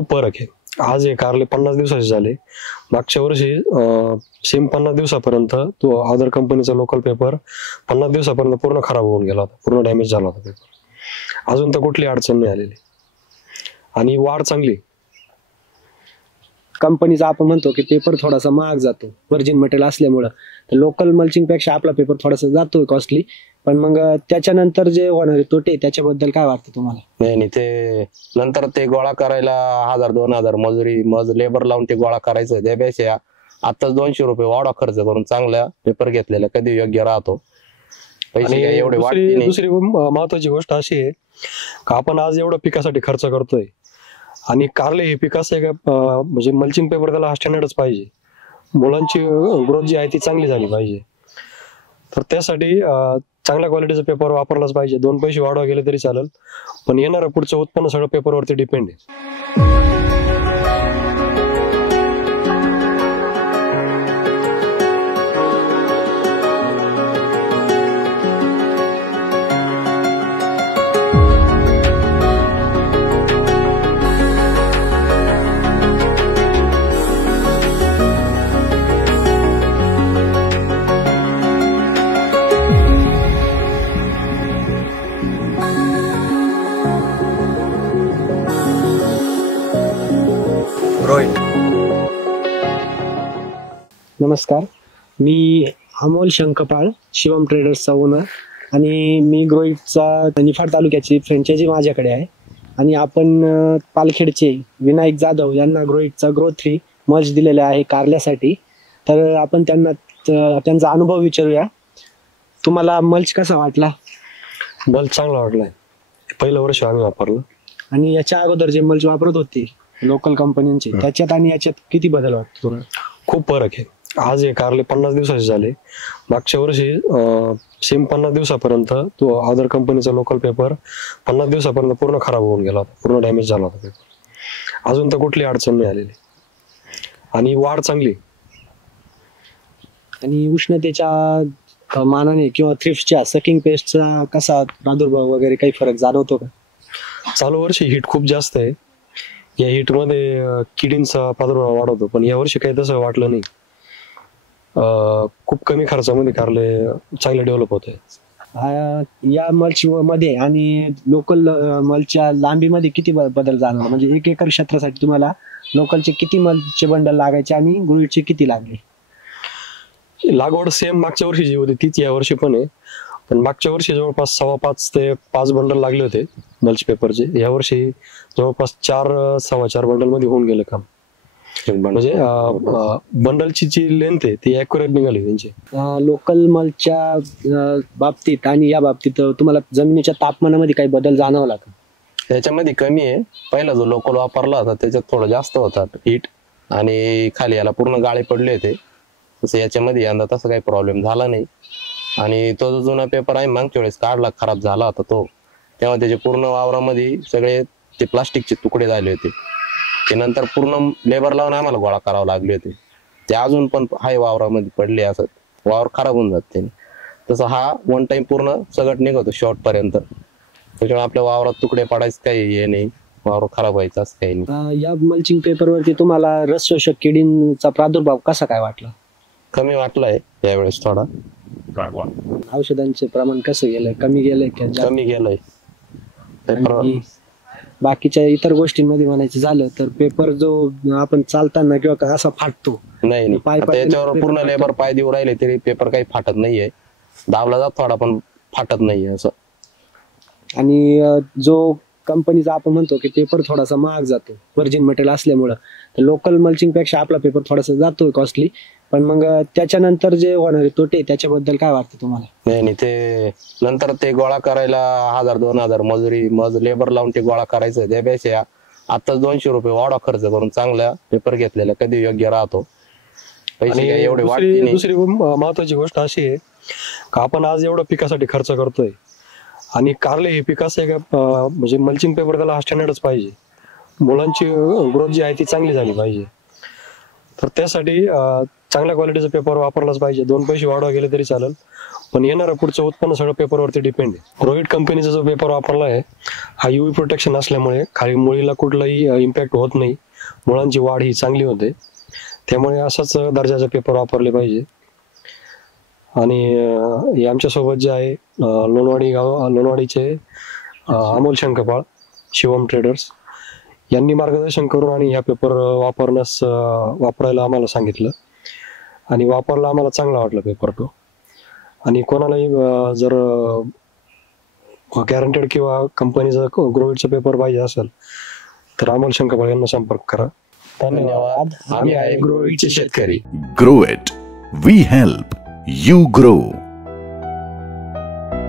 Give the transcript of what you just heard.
खूप फरक आहे। आज हे कारले 50 दिवसाचे झाले। मागच्या वर्षी सेम 50 दिवसापर्यंत तो अदर कंपनीचा लोकल पेपर 50 दिवसापर्यंत पूर्ण खराब होऊन गेला होता, पूर्ण डॅमेज झाला होता पेपर। अजून तर कुठली अडचण नाही आलेली आणि वाढ चांगली। कंपनीचा आपण म्हणतो की पेपर थोडासा महाग जातो व्हर्जिन मटेरियल असल्यामुळे, तर लोकल मल्चिंग पेक्षा आपला पेपर थोडासा जातो कॉस्टली, पण मग त्याच्यानंतर जे होणारे तोटे त्याच्याबद्दल काय वाटतं तुम्हाला? नाही, ते नंतर ते गोळा करायला 1000-2000 मजुरी लेबर लावून ते गोळा करायचं, त्यापेक्षा आताच 200 रुपये वाढा खर्च करून चांगला पेपर घेतलेला कधी योग्य राहतो। पैसे काय एवढे वाटते नाही। दुसरी महत्वाची गोष्ट अशी आहे का आपण आज एवढं पिकासाठी खर्च करतोय आणि कारले हे पीक असं आहे का म्हणजे मल्चिंग पेपर त्याला स्टँडर्डच पाहिजे, मुलांची ग्रोथ जी आहे ती चांगली झाली पाहिजे, तर त्यासाठी चांगल्या क्वालिटीचा पेपर वापरलाच पाहिजे। 2 पैसे वाढवा गेले तरी चालेल, पण येणारं पुढचं उत्पन्न सगळं पेपरवरती डिपेंड आहे। नमस्कार, मी अमोल शंकपाळ, शिवम ट्रेडर्सचा ओनर, आणि मी ग्रोईटचा निफाड तालुक्याची फ्रँचायझी माझ्याकडे आहे। आणि आपण पालखेडचे विनायक जाधव यांना ग्रोईटचा ग्रोथ 3 मल्च दिलेला आहे कारल्यासाठी, तर आपण त्यांचा अनुभव विचारूया। तुम्हाला मल्च कसा वाटला? मल्च चांगला वाटलाय, पहिलं वर्ष आम्ही वापरलं। आणि याच्या अगोदर जे मल्च वापरत होते लोकल कंपन्यांचे, त्याच्यात आणि याच्यात किती बदल वाटतो तुम्हाला? खूप फरक आहे। आज हे कारले 50 दिवसाचे झाले। मागच्या वर्षी सेम 50 दिवसापर्यंत तो अदर कंपनीचा लोकल पेपर 50 दिवसापर्यंत पूर्ण खराब होऊन गेला होता, पूर्ण डॅमेज झाला होता पेपर। अजून तर कुठली अडचण नाही आलेली आणि वाढ चांगली। आणि उष्णतेच्या मानाने किंवा थ्रिप्सच्या सकिंग पेस्टचा कसा प्रादुर्भाव वगैरे काही फरक जाणवतो का? चालू वर्षी हीट खूप जास्त आहे, या हीट मध्ये किडींचा प्रादुर्भाव वाढवतो, पण या वर्षी काही तसं वाटलं नाही। खूप कमी खर्चामध्ये कारले चांगले डेव्हलप होत आहे। या मल्च मध्ये आणि लोकल मल्चच्या लांबीमध्ये किती बदल जाणवला? म्हणजे 1 एकर क्षेत्रासाठी तुम्हाला लोकलचे किती मल्चचे बंडल लागायचे आणि ग्रोईटचे किती लागले? लागवड सेम मागच्या वर्षी जी होती तीच या वर्षी पण आहे, पण मागच्या वर्षी जवळपास 5.25 ते 5 बंडल लागले होते मल्च पेपरचे। या वर्षी जवळपास 4-4.25 बंडल मध्ये होऊन गेलं काम। म्हणजे बंडलची जी लेंथ आहे ती ॲक्युरेट निघाली त्यांची। लोकल मल्चच्या बाबतीत आणि या बाबतीत तुम्हाला जमिनीच्या तापमानामध्ये काही बदल जाणवला का? त्याच्यामध्ये कमी आहे। पहिला जो लोकल वापरला होता त्याच्यात थोडं जास्त होता हीट, आणि खाली याला पूर्ण गाळे पडले होते, तसं याच्यामध्ये यंदा तसं काही प्रॉब्लेम झाला नाही। आणि तो जो जुना पेपर आहे मागच्या वेळेस काढला, खराब झाला होता तो, तेव्हा त्याचे पूर्ण वावरामध्ये सगळे ते प्लास्टिकचे तुकडे झाले होते, ते नंतर पूर्ण लेबर लावून आम्हाला गोळा करावे लागले होते, ते अजून पण हाय वावरामध्ये पडले, असं वावर खराब होऊन जात त्याने। तसं हा 1 टाइम पूर्ण सगळं निघतो शॉर्ट पर्यंत, त्याच्यामुळे आपल्या वावरात तुकडे पडायचं काही हे नाही, वावर खराब व्हायचं असं काही नाही। या मल्चिंग पेपरवरती तुम्हाला रस शोषक किडींचा प्रादुर्भाव कसा काय वाटला? कमी वाटलाय यावेळेस थोडा। औषधांचे प्रमाण कसं गेलंय? कमी गेलंय का? कमी गेलंय। बाकीच्या इतर गोष्टींमध्ये म्हणायचं झालं तर पेपर जो आपण चालताना किंवा असा फाटतो नाही, त्याच्यावर पूर्ण लेबर पाय देऊ राहिले तरी पेपर काही फाटत नाहीये, दाबला जात थोडा पण फाटत नाहीये असं। आणि जो कंपनीचा आपण म्हणतो की पेपर थोडासा महाग जातो व्हर्जिन मटेरियल असल्यामुळे, तर लोकल मल्चिंग पेक्षा आपला पेपर थोडासा जातो कॉस्टली, पण मग त्याच्यानंतर जे होणारे तोटे त्याच्याबद्दल काय वाटतं तुम्हाला? नाही, ते नंतर ते गोळा करायला 1000-2000 मजुरी लेबर लावून ते गोळा करायचं, त्यापेक्षा आताच 200 रुपये वाढा खर्च करून चांगला पेपर घेतलेला कधी योग्य राहतो। पैसे काय एवढे वाटते नाही। दुसरी महत्वाची गोष्ट अशी आहे का आपण आज एवढं पिकासाठी खर्च करतोय आणि कारले हे पीक असं आहे का म्हणजे मल्चिंग पेपर त्याला स्टँडर्डच पाहिजे, मुलांची ग्रोथ जी आहे ती चांगली झाली पाहिजे, तर त्यासाठी चांगल्या क्वालिटीचा पेपर वापरलाच पाहिजे। 2 पैसे वाढवा गेले तरी चालेल, पण येणारं पुढचं उत्पन्न सगळं पेपरवरती डिपेंड आहे। ग्रोईट कंपनीचा जो पेपर वापरला आहे हा UV प्रोटेक्शन असल्यामुळे खाली मुळीला कुठलाही इम्पॅक्ट होत नाही, मुळांची वाढ ही चांगली होते. त्यामुळे असाच दर्जाचे पेपर वापरले पाहिजे. आणि हे आमच्यासोबत जे आहे लोणवाडीचे अमोल शंकपाळ, शिवम ट्रेडर्स यांनी मार्गदर्शन करून आणि ह्या पेपर वापरायला आम्हाला सांगितलं आणि वापरला आम्हाला चांगला वाटला पेपर तो. आणि कोणालाही जर गॅरंटेड किंवा कंपनीचा ग्रोविटचा पेपर पाहिजे असेल तर अमोल शंकपाळ यांना संपर्क करा. धन्यवाद. आम्ही आहे ग्रोविटचे शेतकरी. Grow it. We help you grow.